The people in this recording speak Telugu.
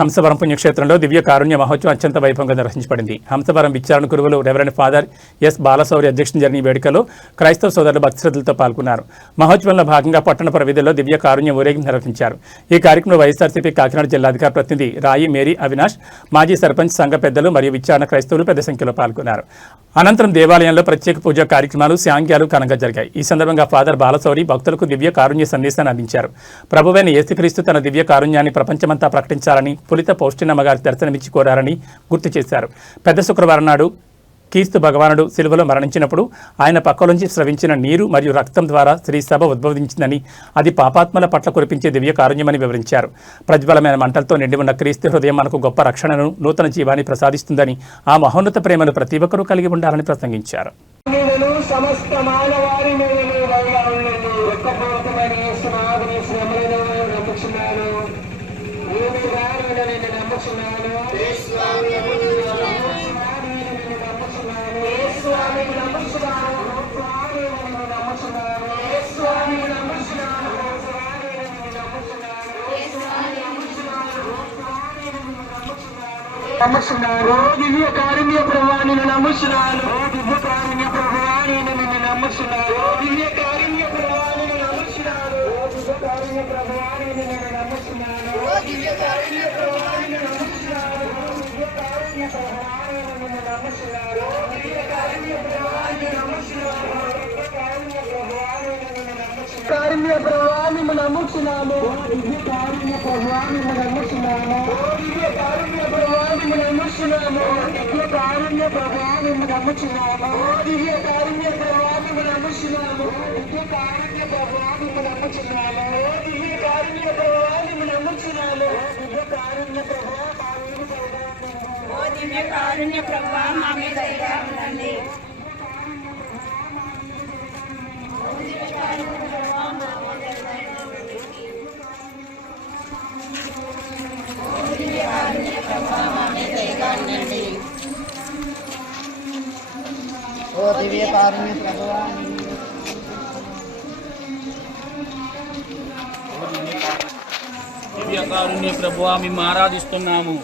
హంసవరం పుణ్యక్షేత్రంలో దివ్య కారుణ్య మహోత్సవం అత్యంత వైభవంగా నిర్వహించబడింది. హంసవరం విచారణ గురువులు రెవరెండ్ ఫాదర్ ఎస్ బాలశౌరి అధ్యక్షతన జరిగిన వేడుకలో క్రైస్తవ సోదరులు భక్తిశ్రద్ధలతో పాల్గొన్నారు. మహోత్సవంలో భాగంగా పట్టణ వీధుల్లో దివ్య కారుణ్య ఊరేగింపు నిర్వహించారు. ఈ కార్యక్రమంలో వైఎస్ఆర్సీపీ కాకినాడ జిల్లా అధికార ప్రతినిధి రాయి మేరీ అవినాష్, మాజీ సర్పంచ్, సంఘ పెద్దలు మరియు విచారణ క్రైస్తవులు పెద్ద సంఖ్యలో పాల్గొన్నారు. అనంతరం దేవాలయంలో ప్రత్యేక పూజా కార్యక్రమాలు, సాంగ్యాలు ఘనంగా జరిగాయి. ఈ సందర్భంగా ఫాదర్ బాలశౌరి భక్తులకు దివ్య కారుణ్య సందేశాన్ని అందించారు. ప్రభువైన యేసుక్రీస్తు తన దివ్య కారుణ్యాన్ని ప్రపంచమంతా ప్రకటించాలని, పులిత పౌష్టినమ్మ గారి దర్శనమిచ్చి కోరారని గుర్తు చేశారు. పెద్ద శుక్రవారం నాడు క్రీస్తు భగవానుడు శిలువలో మరణించినప్పుడు ఆయన పక్కలోంచి స్రవించిన నీరు మరియు రక్తం ద్వారా శ్రీ సభ ఉద్భవించిందని, అది పాపాత్మల పట్ల కురిపించే దివ్య కారుణ్యమని వివరించారు. ప్రజ్వలమైన మంటలతో నిండి ఉన్న క్రీస్తు హృదయం మనకు గొప్ప రక్షణను, నూతన జీవాన్ని ప్రసాదిస్తుందని, ఆ మహోన్నత ప్రేమను ప్రతి ఒక్కరూ కలిగి ఉండాలని ప్రసంగించారు. దివ్య కారుణ్య ప్రభాని నమ్ముచున్నాను. దివ్య కారుణ్య ప్రభాని నమ్ముచున్నాను. దివ్య కారుణ్య ప్రభాని నమ్ముచున్నాను. దివ్య కారుణ్య ప్రభాని నమ్ముచున్నాను. దివ్య కారుణ్య ప్రభాని నమ్ముచున్నాను. దివ్య కారుణ్య ప్రభాని నమ్ముచున్నాను. దివ్య కారుణ్య ప్రభాని నమ్ముచున్నాను. కారుణ్య ప్రభాని నమ్ముచున్నాను. దివ్య కారుణ్య ప్రభాని నమ్ముచున్నాను. దివ్య కారుణ్య ప్రభాని నమ్ముచున్నాము. దివ్య కారుణ్య ప్రభావం నమ్ముచున్నాము. దివ్య కారుణ్య ప్రభావం నమ్ముచున్నాము. దివ్య కారుణ్య ప్రభావం నమ్ముచున్నాము. దివ్య కారుణ్య ప్రభావం నమ్ముచున్నాము. దివ్య కారుణ్య ప్రభావం దివ్య కారుణ్య ప్రభావం మా మీద దయగా ఉండండి. ఓ దివ్య కారుణ్య ప్రభువా, దివ్య కారుణ్య ప్రభువా, మేము ఆరాధిస్తున్నాము.